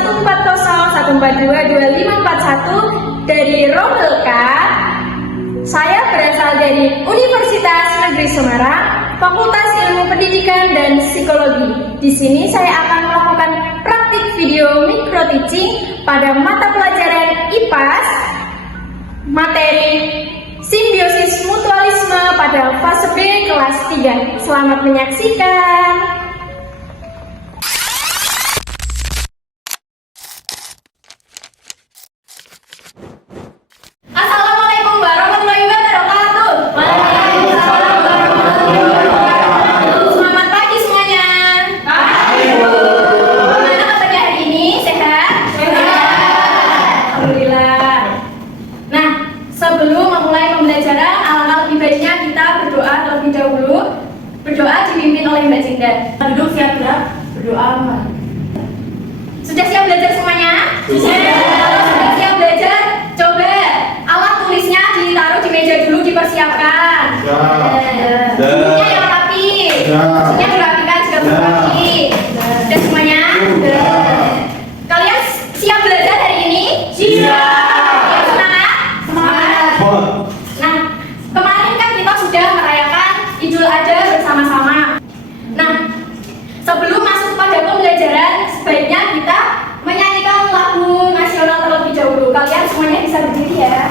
14014222541 dari Romelka. Saya berasal dari Universitas Negeri Semarang, Fakultas Ilmu Pendidikan dan Psikologi. Di sini saya akan melakukan praktik video micro teaching pada mata pelajaran IPAS, materi simbiosis mutualisme pada fase B kelas 3. Selamat menyaksikan. Sebelum memulai pembelajaran, alangkah lebih baiknya kita berdoa terlebih dahulu. Berdoa dipimpin oleh Mbak Cinda. Duduk siap gerak, berdoa. Sudah siap belajar semuanya? Kalau sudah siap belajar, coba alat tulisnya ditaruh di meja dulu, dipersiapkan. Bukunya yang rapi, bukunya dirapikan juga rapi. Sudah semuanya? Kalian siap belajar hari ini? Siap. Nah, kemarin kan kita sudah merayakan Idul Adha bersama-sama. Nah, sebelum masuk pada pembelajaran, sebaiknya kita menyanyikan lagu nasional terlebih dahulu. Kalian semuanya bisa berdiri ya.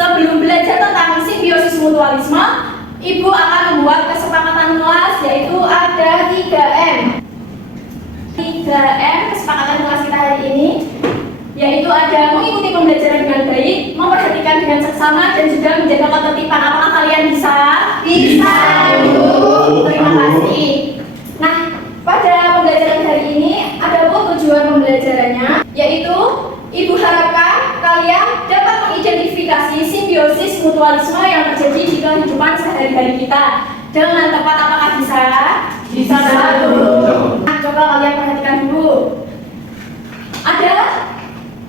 Sebelum belajar tentang simbiosis mutualisme, Ibu akan membuat kesepakatan kelas, yaitu ada 3M. 3M kesepakatan kelas kita hari ini, yaitu ada mengikuti pembelajaran dengan baik, memperhatikan dengan seksama, dan juga menjaga ketertiban. Apakah kalian bisa? Bisa, Ibu. Terima kasih. Nah, pada pembelajaran hari ini ada tujuan pembelajarannya, yaitu Ibu harapkan kalian dapat mengidentifikasi simbiosis mutualisme yang terjadi di kehidupan sehari-hari kita dengan tepat. Apakah bisa? Bisa. Nah, coba kalian perhatikan dulu. Ada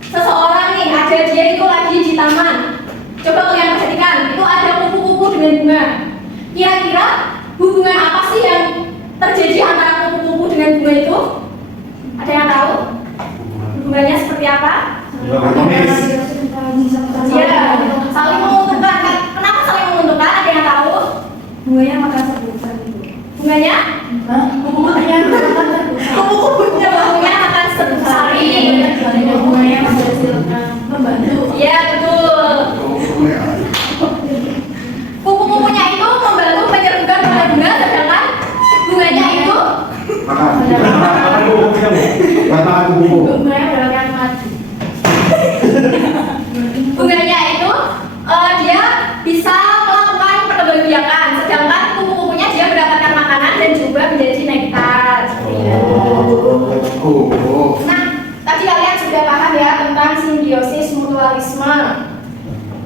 seseorang nih, ada dia itu lagi di taman. Coba kalian perhatikan, itu ada kupu-kupu dengan bunga. Kira-kira hubungan apa sih yang terjadi antara kupu-kupu dengan bunga itu? Ada yang tahu? Hubungannya seperti apa? Ya, saling menguntungkan. Kenapa saling menguntungkan? Ada yang tahu? Bunganya makan sebutan. Bunganya? Kupu-kupunya makan sari. Bunganya menghasilkan membantu. Ya, betul. Kupu-kupunya itu membantu menyerbukan bunga, sedangkan bunganya itu bunganya itu dia bisa melakukan perkembangbiakan, sedangkan kupu-kupunya dia mendapatkan makanan dan juga menjadi nektar. Nah, tadi kalian sudah paham ya tentang simbiosis mutualisme.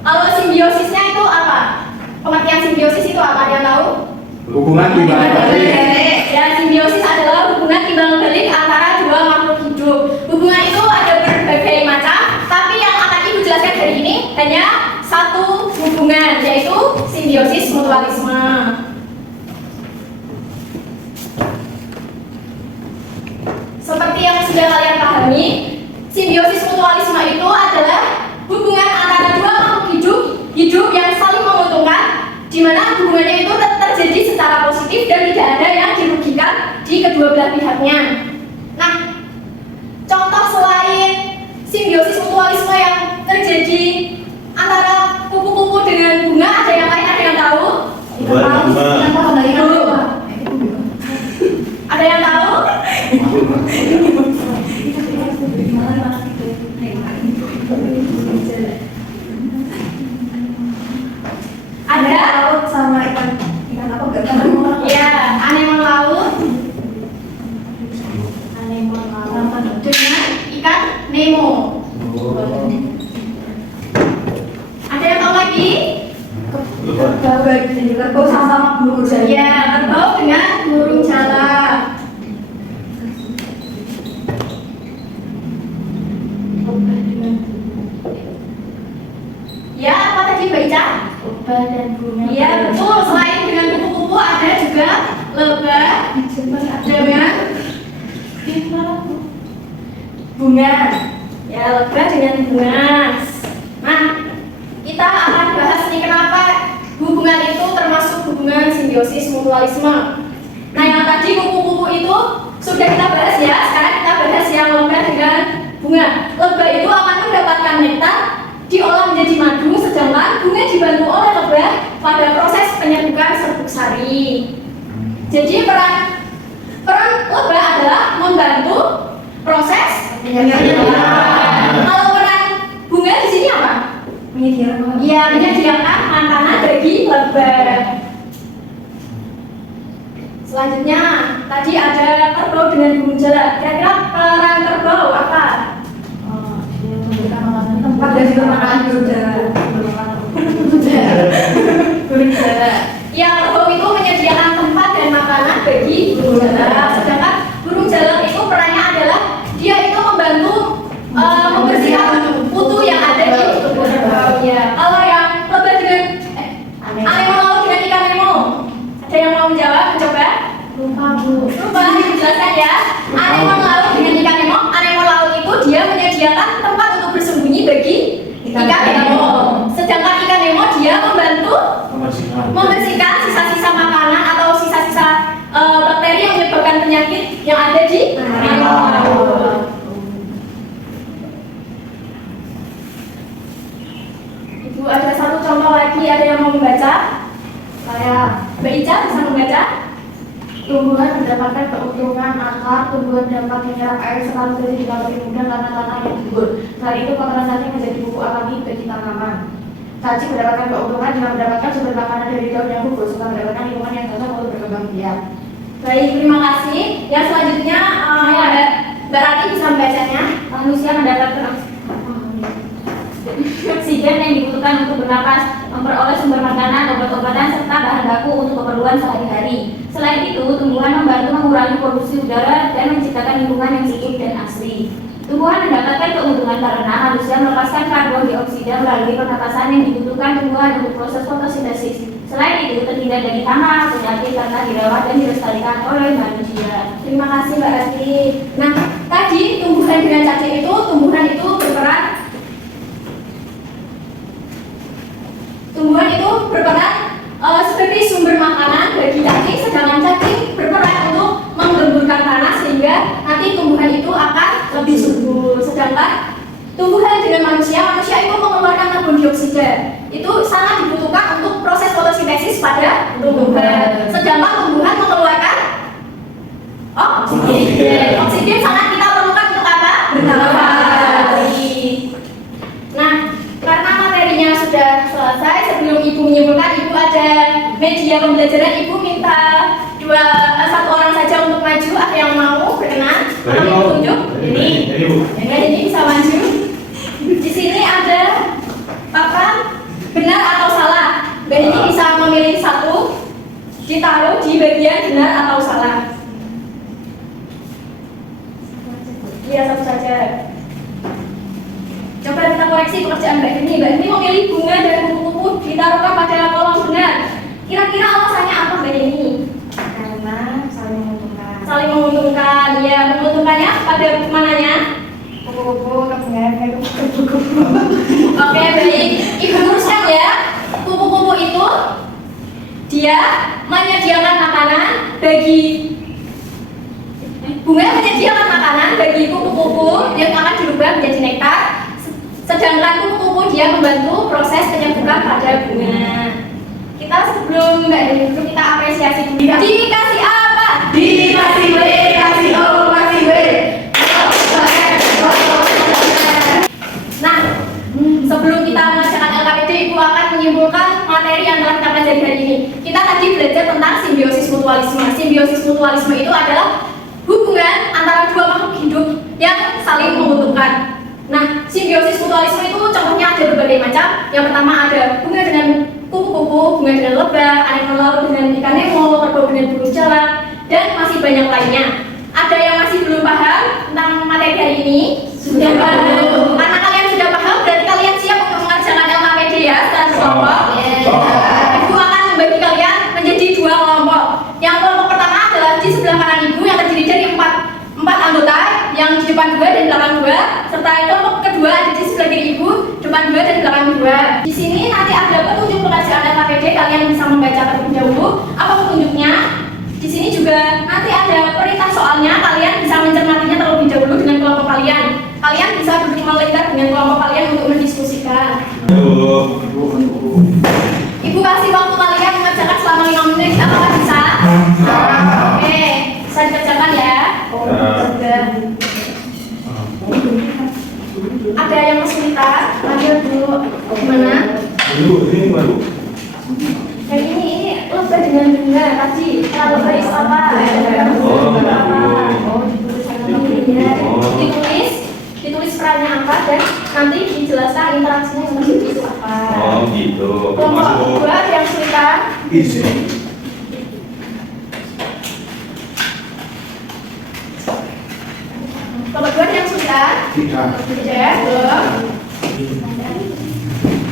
Kalau simbiosisnya itu apa? Pengertian simbiosis itu apa? Ada yang tahu? Hubungan timbal balik. Ya, simbiosis adalah hubungan timbal balik antara dua makhluk hidup. Hubungan itu ada berbagai macam, tapi yang akan Ibu jelaskan hari ini hanya satu hubungan, yaitu simbiosis mutualisme. Seperti yang sudah kalian pahami, simbiosis mutualisme itu adalah hubungan antara dua makhluk hidup yang saling menguntungkan, di mana hubungannya itu terjadi secara positif dan tidak ada yang dirugikan di kedua belah pihaknya. Nah, contoh selain simbiosis mutualisme yang terjadi antara kupu-kupu dengan bunga? Ada yang lain, ada yang tahu? Ada yang tahu? Ada? Laut sama ikan apa enggak tahu. Ya, anemon laut Anemon laut. dengan ikan Nemo. Ada yang tahu lagi? Kerbau sama burung jaya. Ya, kerbau dengan burung jala. Ya, apa tadi Mbak Ica? Lebah dan bunga. Iya betul, selain dengan kupu-kupu ada juga lebah dengan bunga. Ya, lebah dengan bunga. Nah, kita akan bahas nih kenapa hubungan itu termasuk hubungan simbiosis mutualisme. Nah, yang tadi kupu-kupu itu sudah kita bahas ya. Sekarang kita bahas yang lebah dengan bunga. Lebah itu akan mendapatkan nektar, diolah menjadi madu, sedangkan bunga dibantu oleh lebah pada proses penyedukan serbuk sari. Jadi peran lebah adalah membantu proses penyedukan. Kalau peran bunga di sini apa? Menyediakan. Ya, menyediakan makanan bagi lebah. Selanjutnya, tadi ada kerbau dengan burung jala. Kira-kira peran kerbau apa? Dia memberikan makanan tempat dan juga makanan Burung jala. Ya, kerbau itu menyediakan tempat dan makanan bagi burung jala. Sedangkan burung jala itu perannya adalah dia itu membantu membersihkan putu yang ada di tubuh kerbau. Ya. Kalau yang lebah dengan anemon laut dengan ikan Nemo, ada yang mau menjawab? Mencoba? lupa bu. Lupa, dijelaskan ya. Anemon laut dengan ikan Nemo, anemon laut itu dia menyediakan tempat untuk bersembunyi bagi ikan Nemo. Sedangkan ikan Nemo dia membantu membersihkan sisa-sisa makanan atau sisa-sisa bakteri yang menyebabkan penyakit yang ada di anemon laut. Ibu ada satu contoh lagi, ada yang mau membaca? Saya Mbak Ica bisa membaca? Tumbuhan mendapatkan keuntungan akar, tumbuhan dapat menyerap air selalu jadi dengan lebih mudah karena tanah yang subur. Selain itu, kotoran saji menjadi pupuk alami bagi tanaman. Saji mendapatkan keuntungan dengan mendapatkan sumber makanan dari daun yang gugur, serta mendapatkan lingkungan yang cocok untuk berkembang biak. Baik, terima kasih. Yang selanjutnya ada Mbak Rati bisa membacanya. Manusia mendapatkan oksigen yang dibutuhkan untuk bernapas, memperoleh sumber makanan, obat-obatan, serta bahan baku untuk keperluan sehari-hari. Selain itu, tumbuhan membantu mengurangi polusi udara dan menciptakan lingkungan yang sejuk dan asri. Tumbuhan mendapatkan keuntungan karena manusia melepaskan karbon dioksida melalui pernapasan yang dibutuhkan tumbuhan untuk proses fotosintesis. Selain itu, terhindar dari hama, penyakit karena dirawat dan dilestarikan oleh manusia. Terima kasih Mbak Rati. Nah, tadi tumbuhan dengan cacing itu, tumbuhan itu berperan sebagai sumber makanan bagi cacing, sedangkan cacing berperan untuk menggemburkan tanah sehingga nanti tumbuhan itu akan lebih subur. Sedangkan tumbuhan dengan manusia itu mengeluarkan karbon dioksida. Itu sangat dibutuhkan untuk proses fotosintesis pada tumbuhan. Sedangkan tumbuhan mengeluarkan oksigen. Oksigen sangat kita perlukan untuk apa? Bernafas. Nah, karena materinya sudah selesai, sebelum Ibu menyimpulkan, Ibu ada media pembelajaran. Ibu minta satu orang saja untuk maju. Ada yang mau berkenan? Kalau Ibu tunjuk, ini bisa maju. Di sini ada papan benar atau salah. Dan ini bisa memilih satu, ditaruh di bagian benar atau salah. Iya, satu saja. Coba kita koreksi pekerjaan Mbak Ini. Mbak Ini memilih bunga dan kupu-kupu ditaruhkan pada kolom benar. Kira-kira alasannya apa Mbak Ini? Karena saling menguntungkan. Saling menguntungkan. Ya, menguntungkannya pada mananya? Kupu-kupu kebenaran kupu-kupu. Oke, baik. Ibu luruskan ya. Kupu-kupu itu dia menyediakan makanan bagi Bunga menyediakan makanan bagi kupu-kupu yang akan dirubah menjadi nektar, sedangkan kupu-kupu dia membantu proses penyembuhan pada bunga. Kita sebelum nggak dulu kita apresiasi dulu. Dikasih apa? Dikasih W, kasih O, kasih W. Nah, sebelum kita mengerjakan LKPD, Ibu akan menyimpulkan materi yang telah kita pelajari hari ini. Kita tadi belajar tentang simbiosis mutualisme. Simbiosis mutualisme itu adalah hubungan antara dua makhluk hidup yang saling menguntungkan. Nah, simbiosis mutualisme itu contohnya ada berbagai macam. Yang pertama ada bunga dengan kupu-kupu, bunga dengan lebah, anemonen laut dengan ikan nemo, kerbau dengan burung jalak, dan masih banyak lainnya. Ada yang masih belum paham tentang materi hari ini? Sudah paham. Karena kalian sudah paham, berarti kalian siap untuk mengerjakan LKPD ya, secara kelompok. Ibu akan membagi kalian menjadi dua kelompok. Yang kelompok pertama adalah di sebelah kanan Ibu yang terdiri dari empat anggota, yang di depan 2 dan belakang 2, serta kelompok kedua ada di sebelah kiri Ibu, depan 2 dan belakang 2. Di sini nanti ada petunjuk pengerjaan LKPD, kalian bisa membaca terlebih dahulu apa petunjuknya. Di sini juga nanti ada perintah soalnya, kalian bisa mencermatinya terlebih dahulu dengan kelompok kalian. Kalian bisa duduk melingkar dengan kelompok kalian untuk mendiskusikan. Ibu kasih waktu kalian mengerjakan selama 5 menit, apakah bisa? Oke, bisa dikerjakan ya. Ada yang kesulitan? Ayo dulu. Gimana? Ini baru. Yang ini lebih dengan bunga tadi. Kalau lebih itu apa? Ditulis perannya apa dan nanti dijelaskan interaksinya seperti itu apa. Oh gitu. Kelompok kedua ada yang kesulitan. Isi. Kelompok kedua ada yang kesulitan. Tidak. Tidak. Belum.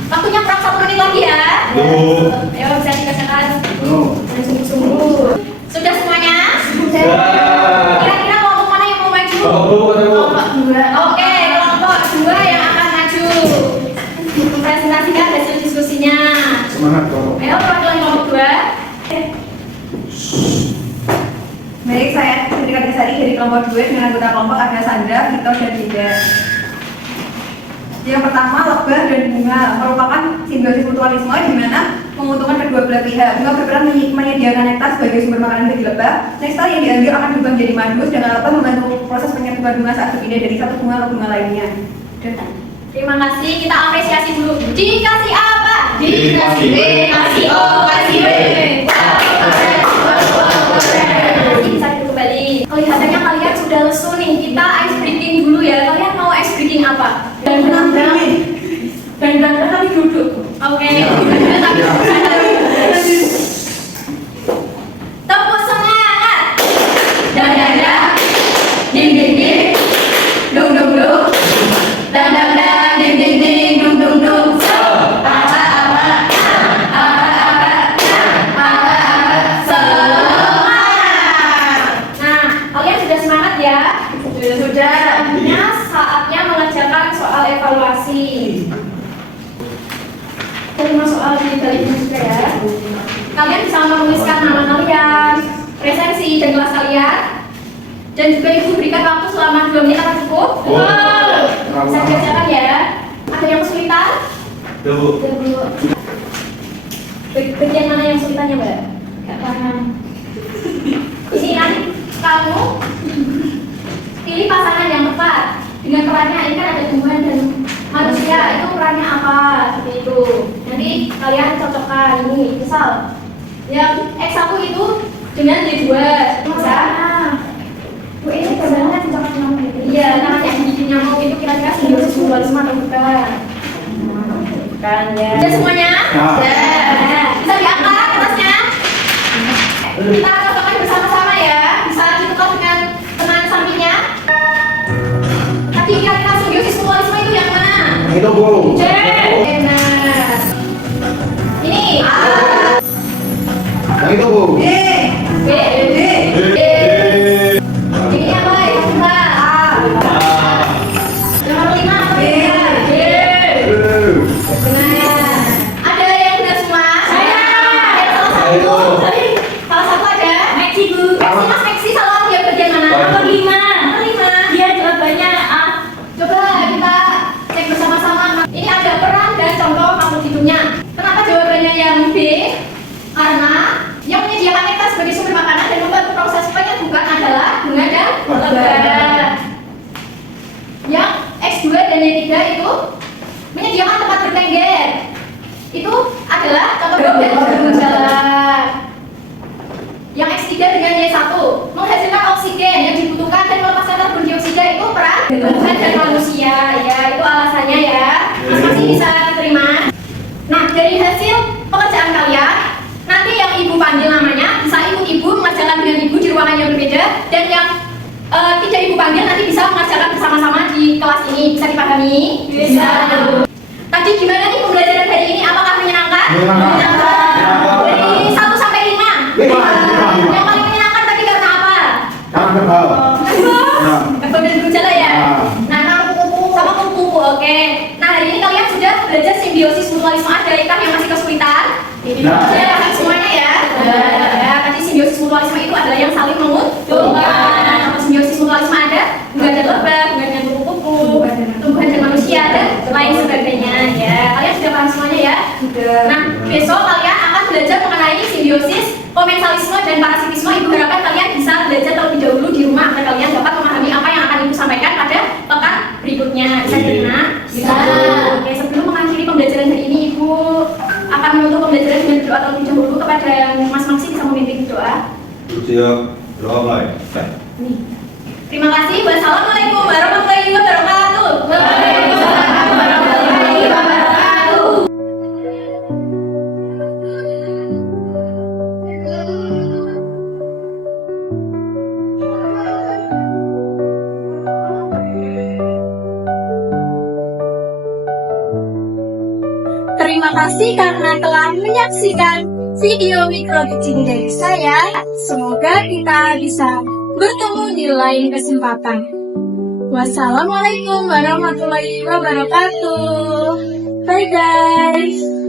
Waktunya kurang 1 menit lagi ya. Belum. Ayo bisa dikerjakan. Belum. Dan sungguh-sungguh. Sudah semuanya? Sudah. Kira-kira kelompok mana yang mau maju? Kelompok dua. Oke, kelompok dua yang akan maju. Mempresentasikan hasil diskusinya. Semangat kelompok. Ayo perwakilan kelompok dua. Baik, saya Fitri Kadesari dari kelompok 2 dengan anggota kelompok ada Sandra, Victor, dan Dinda. Yang pertama, lebah dan bunga merupakan simbiosis mutualisme di mana menguntungkan kedua belah pihak. Bunga berperan menyediakan nektar sebagai sumber makanan bagi lebah. Nektar yang diambil akan berubah menjadi madu, sedangkan lebah membantu proses penyerbukan bunga saat berpindah dari satu bunga ke bunga lainnya. Terima kasih, kita apresiasi dulu. Dikasih apa? Dikasih W. Kasih O, kasih W. Bisa duduk kembali. Kelihatannya kalian sudah lesu nih. Kita ice breaking dulu ya. Kalian mau ice breaking apa? Dan tapi duduk. Oke. Tepuk semangat. Dan ding ding ding. Dung dung dung. Dan ding ding ding. Dung dung dung. Sudah, saatnya mengerjakan soal evaluasi. 5 soal di balik ini juga ya. Kalian bisa menuliskan nama kalian, presensi dan kelas kalian, dan juga ibu berikan waktu selama 2 menit akan cukup. Bisa dikerjakan ya. Ada yang kesulitan? Bagian mana yang kesulitannya, Mbak? Gak paham. Ini nanti kamu pilih pasangan yang tepat dengan perannya. Ini kan ada tumbuhan dan manusia, itu perannya apa, seperti itu. Nanti kalian cocokkan. Ini misal yang X1 itu dengan Y2 bisa. Ini gambarnya cocok sama itu. Iya, namanya gigi nyamuk itu kira-kira simbiosis mutualisme atau bukan? Bukan ya. Sudah semuanya? Sudah. Bisa diangkat kertasnya. Kita cocokkan bersama-sama ya. Bisa ditukar dengan teman sampingnya. Tadi kira-kira simbiosis mutualisme itu yang mana? Itu Bu. C. Benar. Ini A. Yang itu Bu. B. B. D. Ini apa? Yang kedua A. Yang nomor 5 apa? B. D. Benar. Ada yang sudah semua? Saya. Ada salah satu. Salah satu ada? Maxi Bu. Maxi Mas Maxi salah dia bagian mana? Nomor 5. dari hasil pekerjaan kalian, nanti yang ibu panggil namanya bisa ikut ibu mengerjakan dengan ibu di ruangan yang berbeda, dan yang tidak ibu panggil nanti bisa mengerjakan bersama-sama di kelas ini. Bisa dipahami? Bisa. Tadi gimana nih pembelajaran hari ini? Apakah menyenangkan? Menyenangkan. Dari 1 sampai 5. Lima. Yang paling menyenangkan tadi karena apa? Karena kebal. Nah. Kemudian berjalan ya. Nah, sama kupu-kupu. Oke. Nah, hari ini kalian sudah belajar simbiosis mutualisme. Adakah yang masih kesulitan? Nah. Ya, semuanya ya. Ya, tadi simbiosis mutualisme itu adalah yang saling menguntungkan. Nah, simbiosis mutualisme ada hubungan dengan lebah, hubungan dengan kupu-kupu, tumbuhan dan manusia dan lain sebagainya ya. Kalian sudah paham semuanya ya? Nah, besok kalian akan belajar mengenai simbiosis, komensalisme dan parasitisme. Ibu harapkan kalian bisa belajar terlebih dahulu di rumah agar kalian dapat memahami apa yang akan ibu sampaikan pada pekan berikutnya. Bisa diterima? Bisa. Oke, sebelum mengakhiri pembelajaran hari ini, ibu akan menutup pembelajaran dengan berdoa terlebih dahulu. Kepada Mas Maksi bisa memimpin doa. Siap. Doa mulai. Terima kasih. Wassalamualaikum warahmatullahi wabarakatuh. Waalaikumsalam warahmatullahi wabarakatuh. Terima kasih karena telah menyaksikan video micro teaching dari saya. Semoga kita bisa bertemu di lain kesempatan. Wassalamualaikum warahmatullahi wabarakatuh. Bye guys.